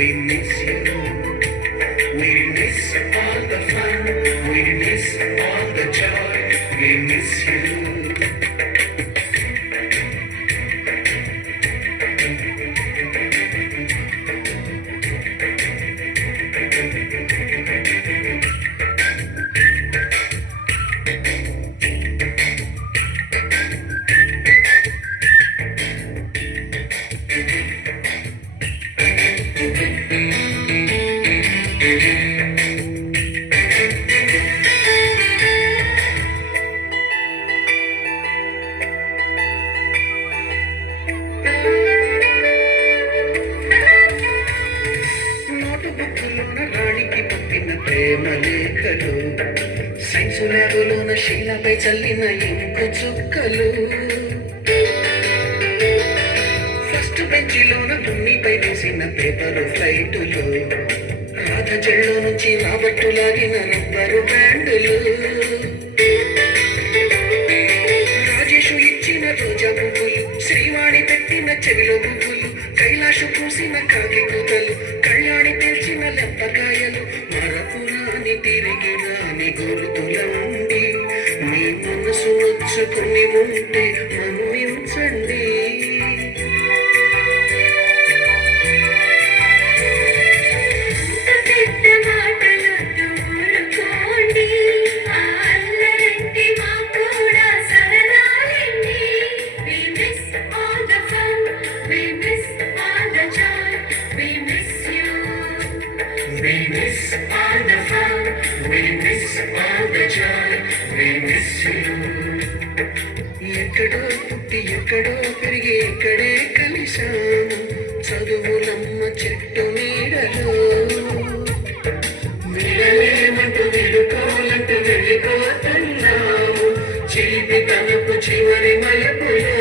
We miss you. We miss all the fun. We miss all the joy. We miss you. ప్రేమలేఖలు science ల్యాబులోన శీలపై చల్లిన ink చుక్కలు first బెంచిలోన భూమిపై వేసిన పేపరు ఫ్లైటులు రాధ చెళ్ళు నుంచి రాబట్టు లాగిన రబ్బరు బ్యాండులు రాజేషు ఇచ్చిన రోజా పువ్వులు శ్రీవాణి పెట్టిన చెవిలో పువ్వులు కైలాషు పూసిన కాకి కూతలు కళ్యాణి పేల్చిన లెప్పకాయలు మరపురాని తిరిగి రాని గుర్తులండి మీ మనసు నొచ్చుకుని ఉంటే మన్నించండి We miss all the fun, we miss all the joy, we miss you. ఎక్కడో పుట్టి ఎక్కడో పెరిగి ఎక్కడే కలిశాము చదువులమ్మ చెట్టు నీడలో విడలేమంటూ విడుకోలంటూ వెళ్ళిపోతున్నాము చిలిపి తనపు చివరి మలుపులో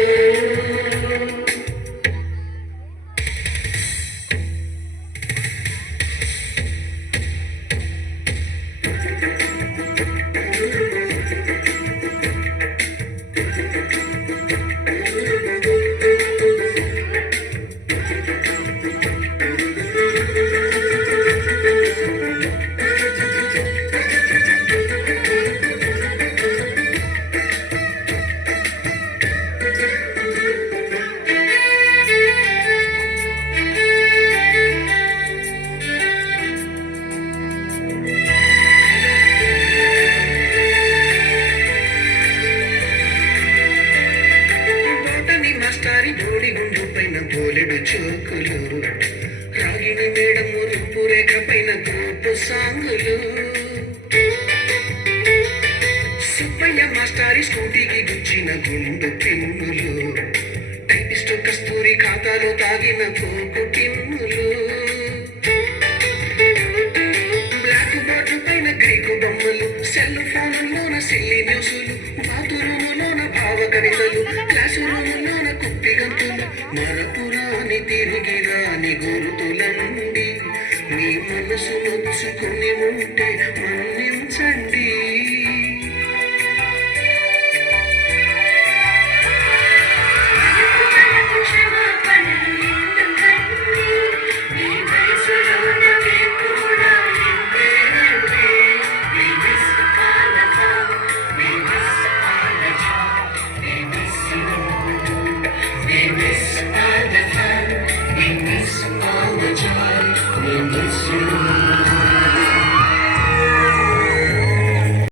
బోలెడు చోకులు రాగిణి మేడము రూపురేఖ పైన గ్రూపు సాంగులు సుబ్బయ్య మాస్టారి స్కూటీకి గుచ్చిన గుండు పిన్నులు టైపిస్టు కస్తూరి ఖాతాలో తాగిన పోకు టిన్నులు బ్లాక్ బోర్డు పైన గ్రీకు బొమ్మలు సెల్ ఫోన్లోన సిల్లి న్యూసులు బాతురూములోన భావ కవితలు క్లాసు రూములోన కుప్పి గంతులు మరపురాని తిరిగి రాని గుర్తులండి మీ మనసు నొచ్చుకుని ఉంటే మన్నించండి We miss all the joy, we miss you.